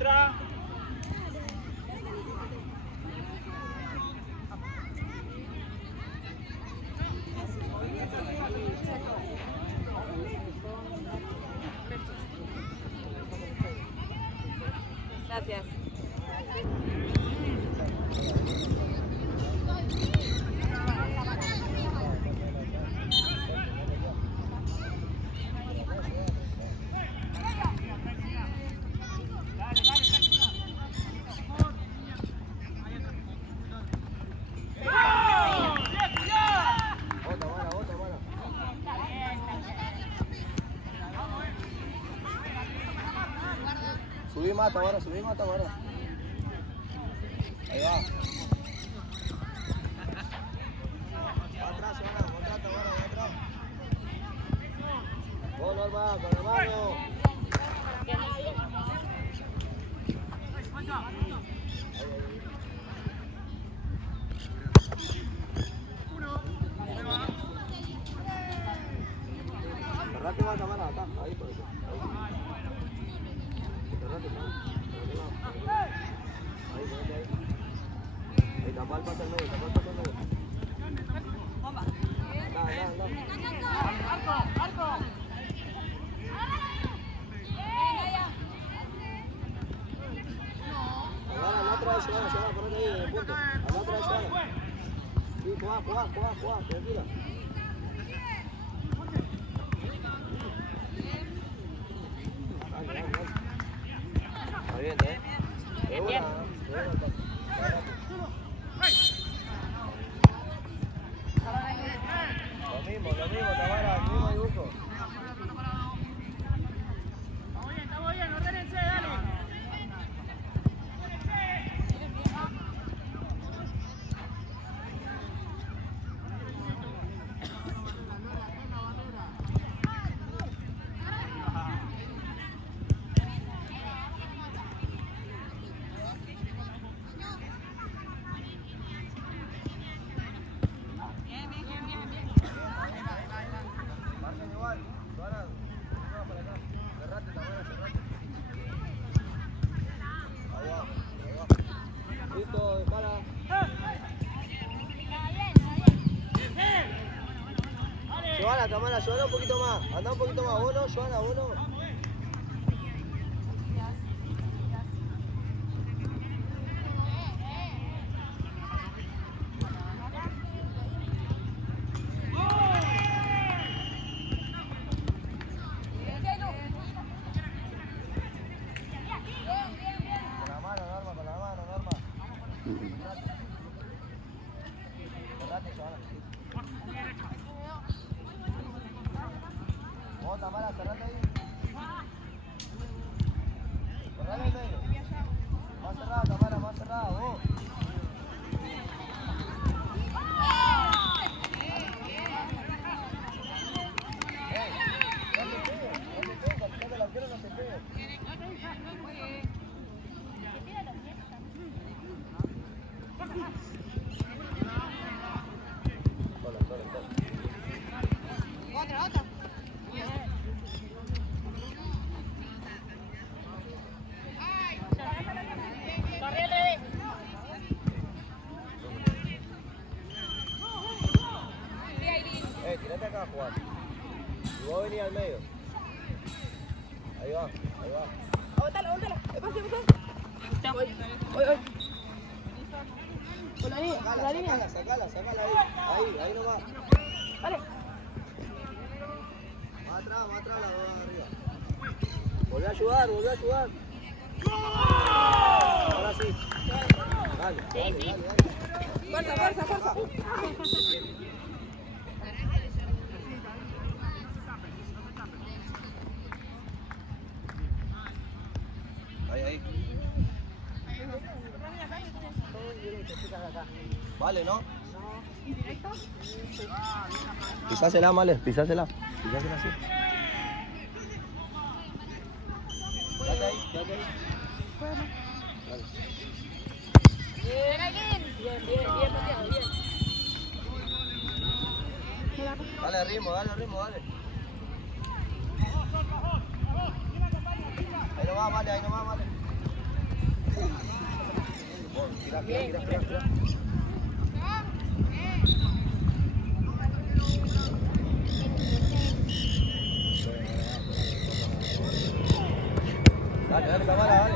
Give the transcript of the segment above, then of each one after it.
Otra. Gracias. Subí más, Tamara, subí más, Tamara. Ahí va. Atrás, atrás, Tamara, atrás. Vos, Norma, con la mano. ¿Verdad que va, Tamara? Acá, ahí, por eso. Ahí, tapa el pase al medio, tapa el pase al medio. Ahora, la otra vez, Joana, ponete ahí en el punto. A la otra vez, Joana. Sí, juega, tranquila. Está bien, Bien. Lo mismo, Tamara, el mismo dibujo. Estamos bien, ordénense, dale. Joana, Tamara, Joana un poquito más. Anda un poquito más. Vos no, Joana, vos no. Con la mano, Norma. Cerrate, Joana. Vos, Tamara, cerrate ahí. Cerrate el medio. Más cerrada, Tamara, más cerrada, vos. Otra. Tirate acá a jugar. Y vos venís al medio. Ahí va. Bótala. Voy. Con la línea. Sacala ahí nomás. Vale. Más atrás, la dos arriba. Volví a ayudar. Ahora sí. Dale. Fuerza. Ahí. Vale, ¿no? ¿Indirecto? Pisásela, Male, pisásela así. Quédate ahí. Bien. Dale ritmo, dale. Ahí no va, Male. Gira. Dale, Tamara, dale.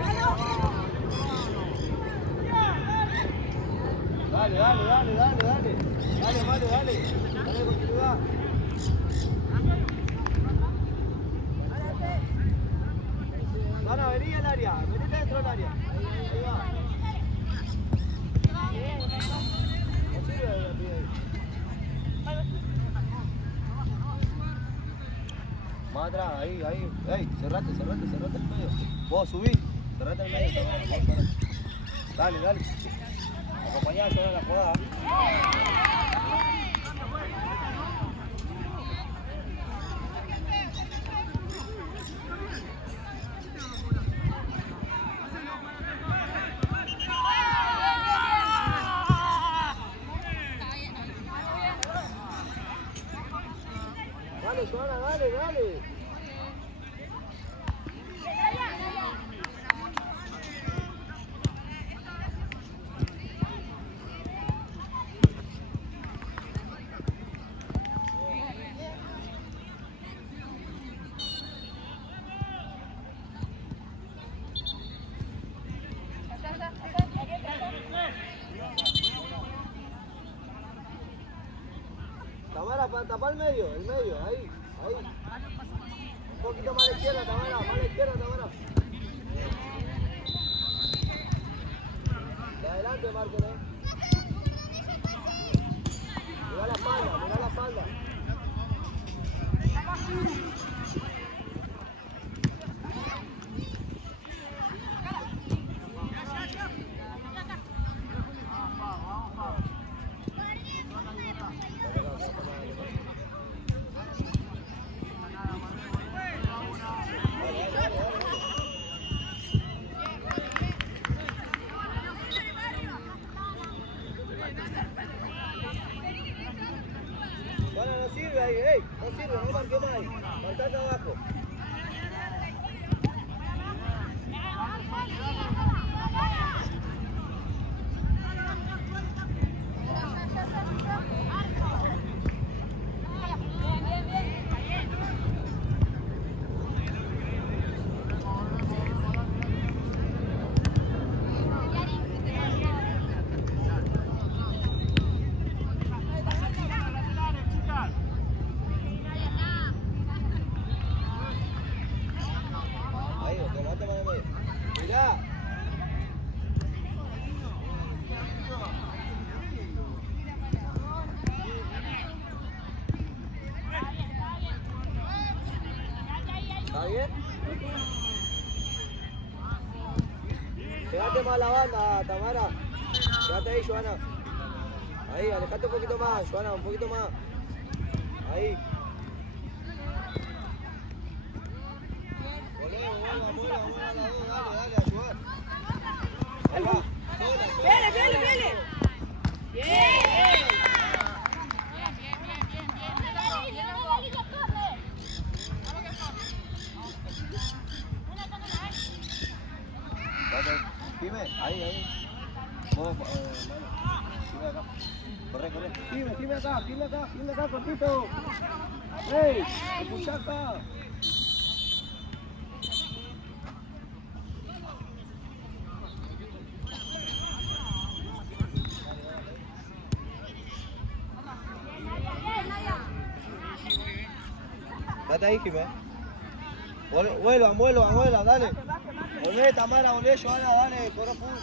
Dale, Mario, dale. Dale continuidad. Tamara, vení al área. Venite dentro del área. Ahí va. No sirve la pide ahí. Más atrás, ahí. Ey, cerrate el medio. Vos subí, cerrate el medio. Dale. Acompañá a la jugada. Dale, Joana, dale. Tamara, para tapar el medio, ahí. Un poquito más a la izquierda, Tamara. De adelante, Martín, Mira la espalda. Bueno, no sirve ahí, no marqué más ahí. Marcá acá abajo. Mirá. ¿Está bien? Quédate más a la banda, Tamara. Quédate ahí, Joana. Ahí, alejate un poquito más, Joana, un poquito más. Ahí. Dale, ayudar. Ahí va. Viene. Bien. Pime, ahí. Vos, Pime acá. Corre. Pime acá, cortito. ¡Ey! ¡Escuchá acá! Date ahí, Jimé. Vuelvan, dale. Volvé, Tamara, volvé, Joana, dale, corre full.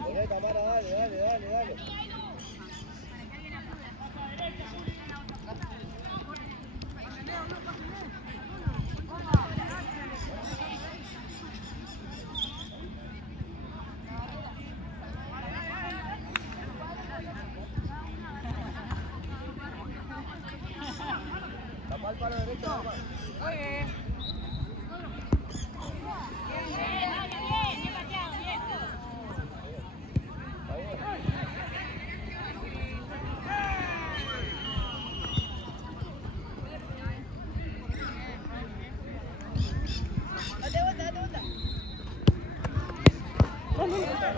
Volvé, Tamara, dale. Tapa el palo derecho, Tamara.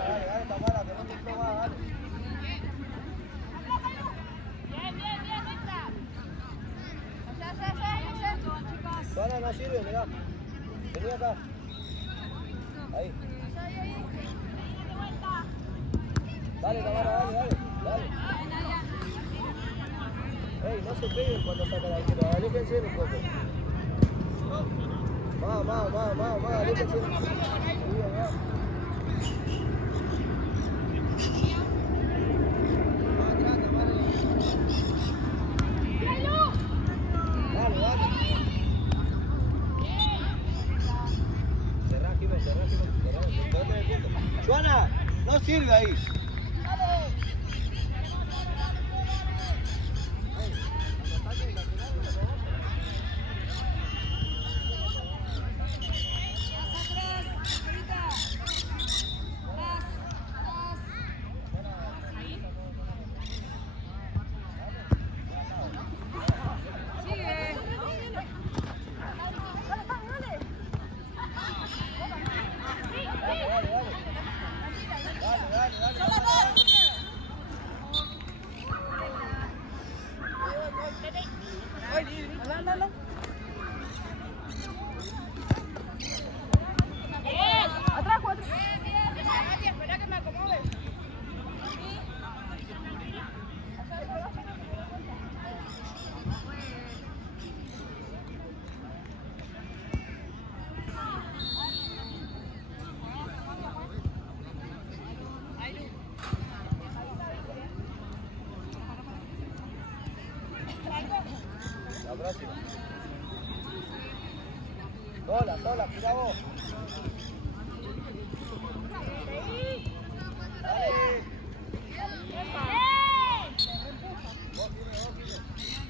dale, Tamara, que no te más, dale. Joana, no sirve, mirá. Vení acá. Ahí. Dale, Tamara, dale. Ey, no se peguen cuando saca la tira, aléjense un poco. Más, aléjense. Joana, no sirve ahí. Atrás, 4. Espera que me acomode. La próxima. Sola, cuidá vos. Dale.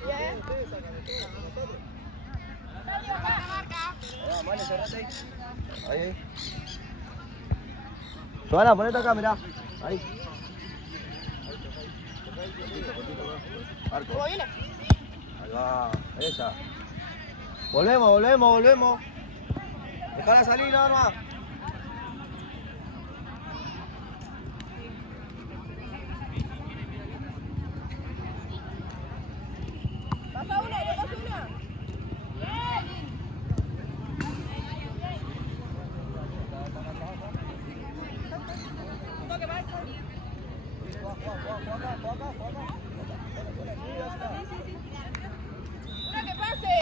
Bien. Ustedes sacan de todo, nosotros. Vale, cerrate ahí. Ahí. Joana, ponete acá, mirá. Ahí. Arco. ¿Cómo viene? Ahí va, esa. Volvemos. Dejala salir nada más. Pasa una. Un toque más. Una que pase.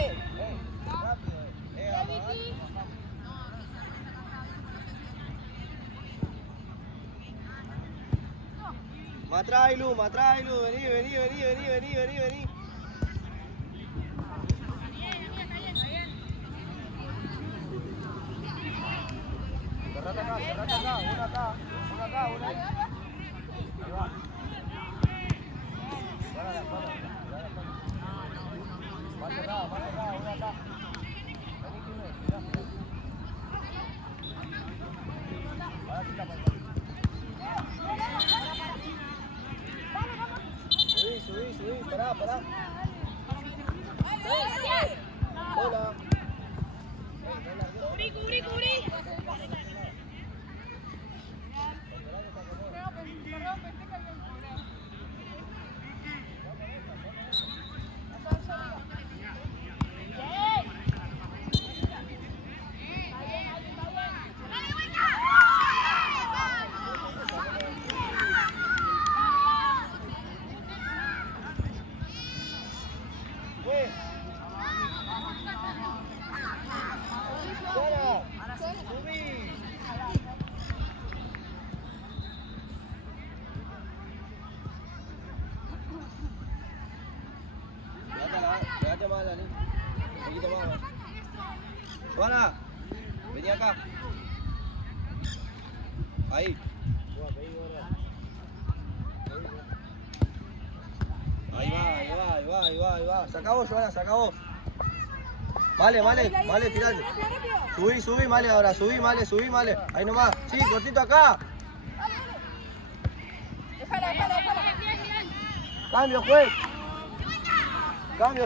Más atrás, Ilu, vení. Cerrate acá, una ahí. Ahí va. Párala. Más acá, una acá. Vení, Quime, mirá. Ahora sí está pasando. Subí, pará. Hola. Cubrí. Pegate más, Dani. Un poquito más. Joana, vení acá. Ahí. Ahí va. Se acabó, Joana, se acabó. Male, tirate. Subí, Male, ahora. Subí, Male. Ahí nomás. Sí, cortito acá. Déjala. Cambio,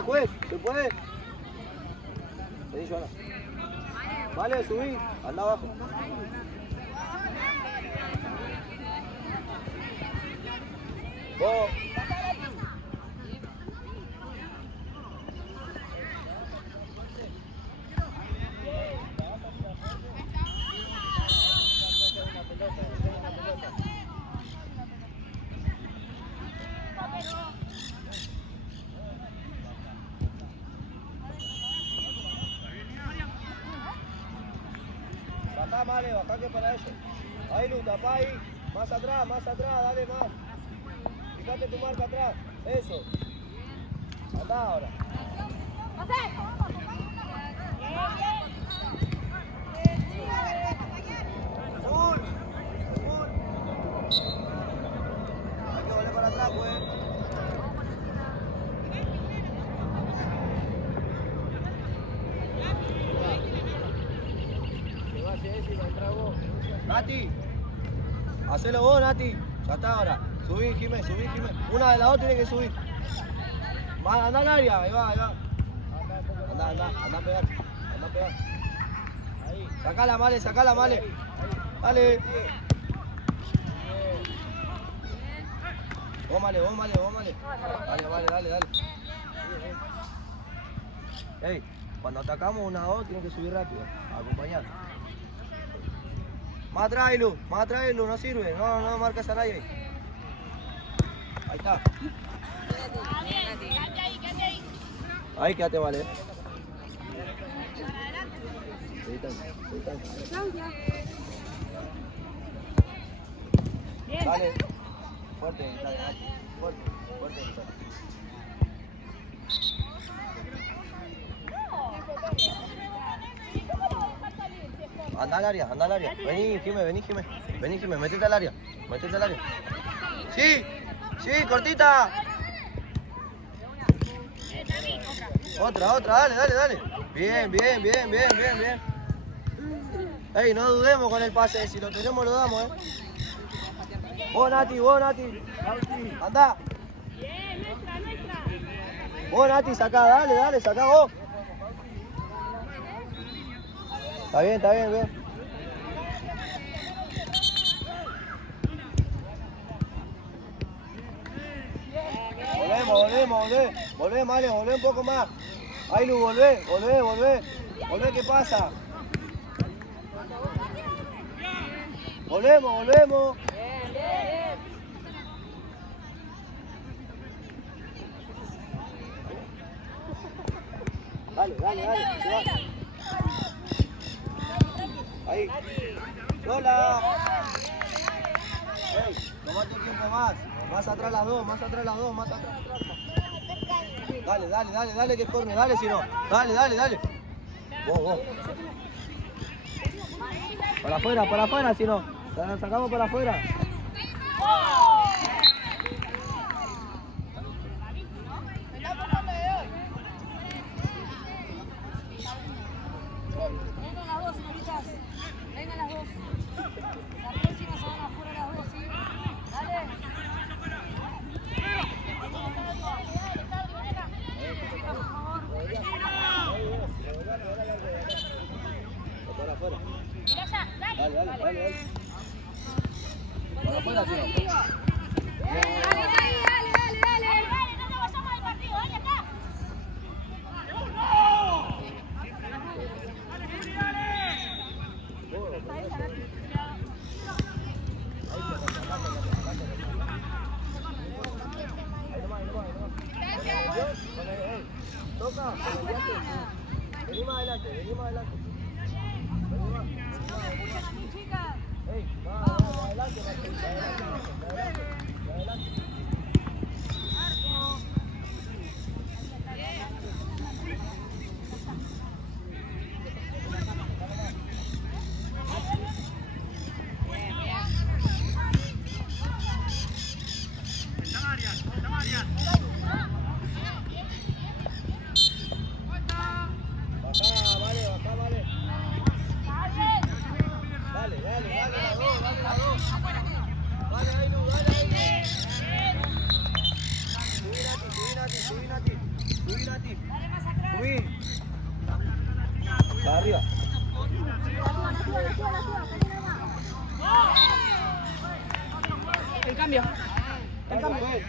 juez. ¿Se puede? Vení, Joana. Vale, subí. Anda abajo. Vos. Bajá, Male, bajá que para eso. Ahí, Lu, tapá ahí. Más atrás, dale más. Fíjate tu marca atrás. Eso. Andá ahora. Full. Hay que volver para atrás, pues. Nati, hacelo vos, Nati. Ya está ahora. Subí, Jimé. Una de las dos tiene que subir. Anda al área, ahí va. Anda a pegar. Sacala, Male. Dale. Vos, Male. Dale. Ey, cuando atacamos una o dos, tienen que subir rápido. A acompañar. Más atrás, Lu, no sirve. No marcas a nadie. Ahí está. Ahí quédate, Vale. Dale. Fuerte. Anda al área. Vení, Jimé, metete al área. Sí, cortita. Otra, dale. Bien. Ey, no dudemos con el pase, si lo tenemos lo damos, Vos, Nati. Anda. Vos, Nati, sacá, dale, sacá vos. Está bien. Volvé, Male, volvé un poco más. Ahí, Lu, volvé. Volvé, ¿qué pasa? Volvemos. Dale, se va. Ahí. Sola. Ey, tomate un tiempo más. Más atrás las dos. Dale que corre, dale si no. Dale. Vos. Para afuera si no. La sacamos para afuera. Vengan las dos, señoritas. Vengan las dos. La próxima se van afuera las dos, ¿sí? Dale. Para afuera. Dale. Para afuera, sí. Dale, no nos vayamos del partido, dale acá. Toca, vení más adelante. Ey, va, adelante. Arriba. El cambio. el cambio.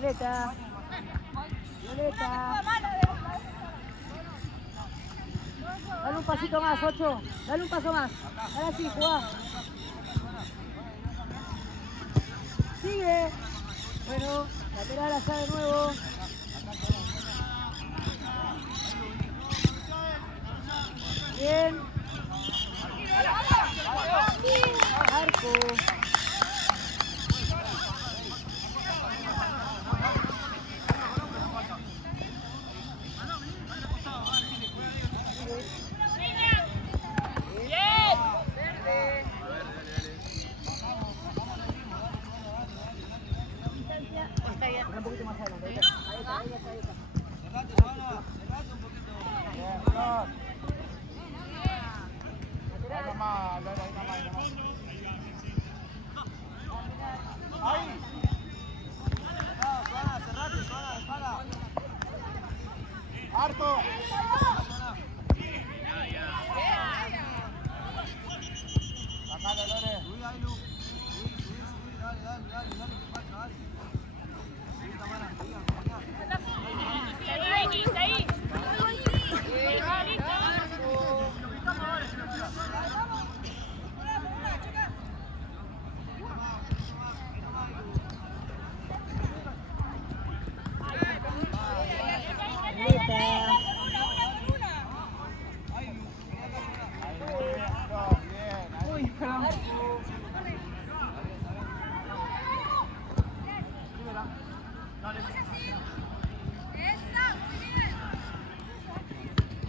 Violeta. Violeta. Dale un pasito más, 8. Dale un paso más. Ahora sí, jugá. Sigue. Bueno, lateral allá de nuevo. Bien. Arco. Un poquito más adelante. Ahí está. Cerrate, Joana, cerrate un poquito. Ahí. Joana, cerrate, Joana, dejala. Harto. Sacale, Lore. Subí ahí, Lu. Subí, dale, que falta, dale. Subí, Tamara, subí, acompañá. Ahí.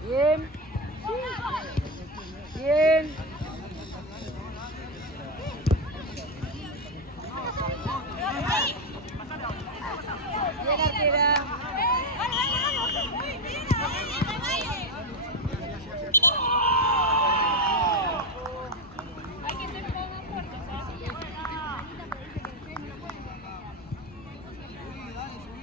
Bien. Bien. Bien, arquera. Hay que ser un poco más fuertes. Dale, subí.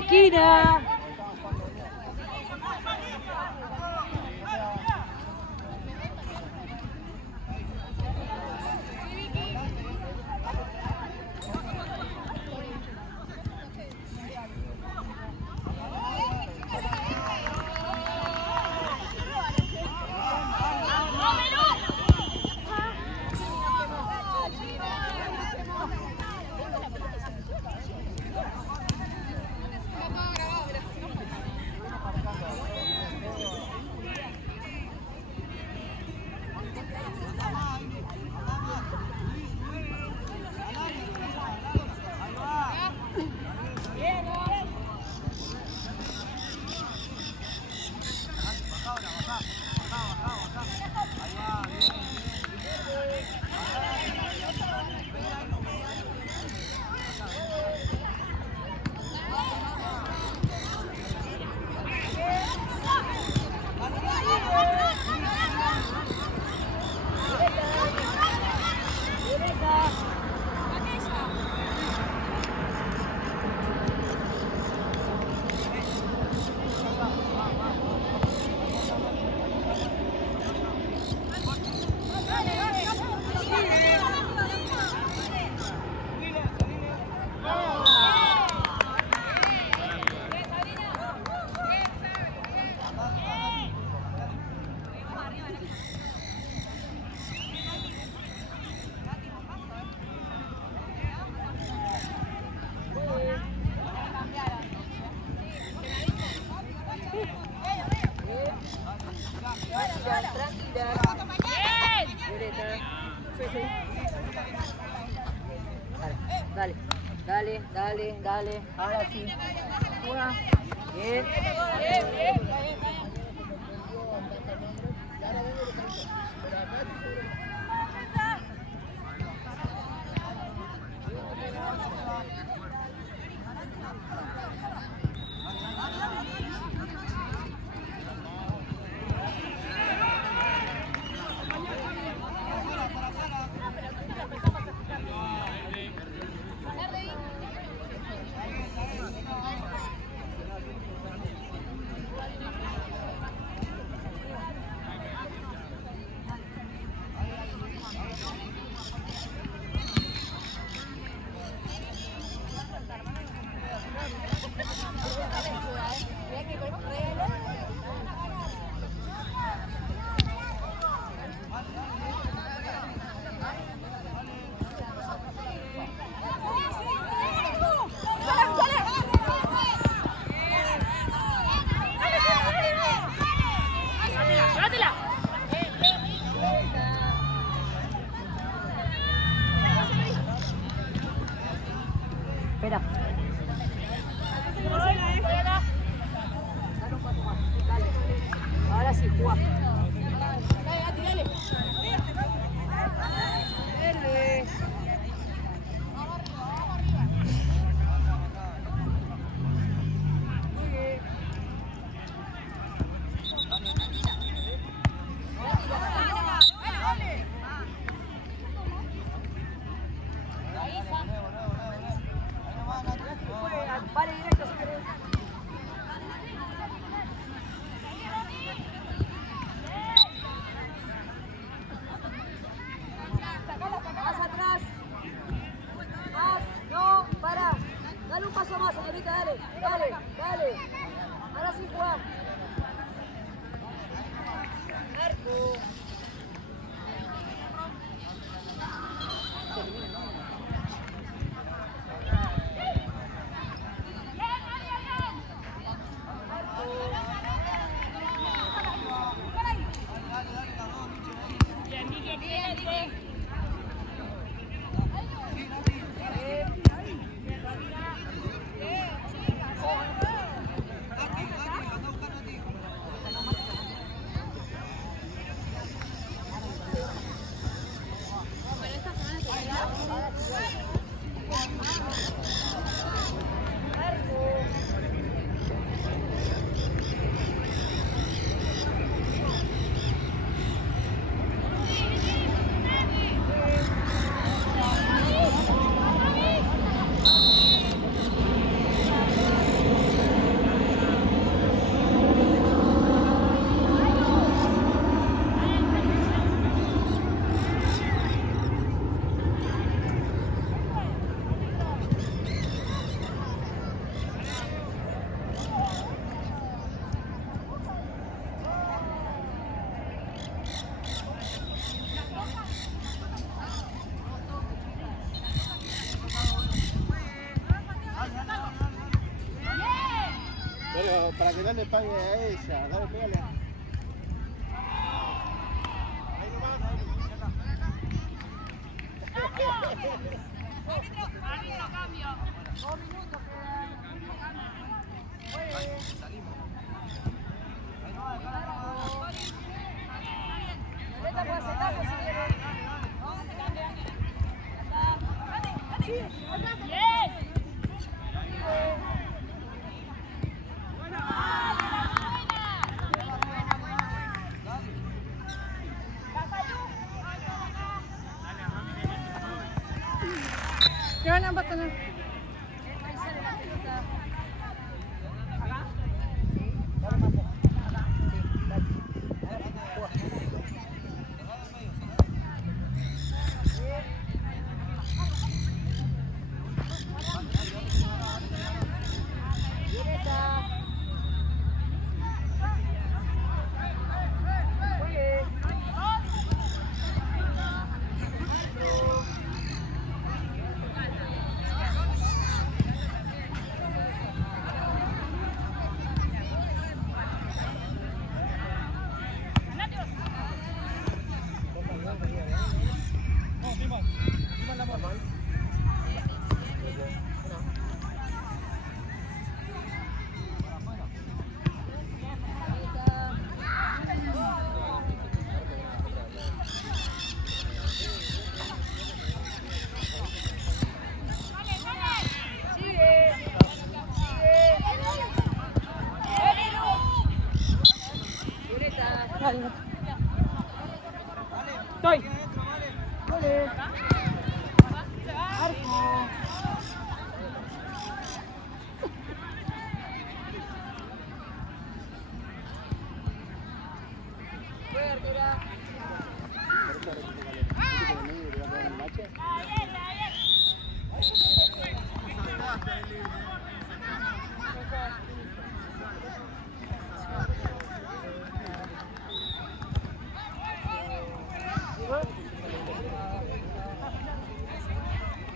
esquina. Dale, dale, dale, dale. Ahora sí. Juega. Bien. ¡Llévatela! Espera. Dale un paso más. Dale. Ahora sí, jugá. Dale, Nati, dale. Verde. Vale, directo, si querés. Más atrás. Más. No, para. Dale un paso más, señorita, dale. Dale, dale. Ahora sí jugá. Arco. para que no le pague a ella. Dale, pégale. Árbitro, cambio. 2 minutos quedan. Violeta puede aceptarlo si quiere. Bien. Jangan nampak sana. Ahí sale la pelota. Violeta. Juegue. Estoy. Gole. Arco.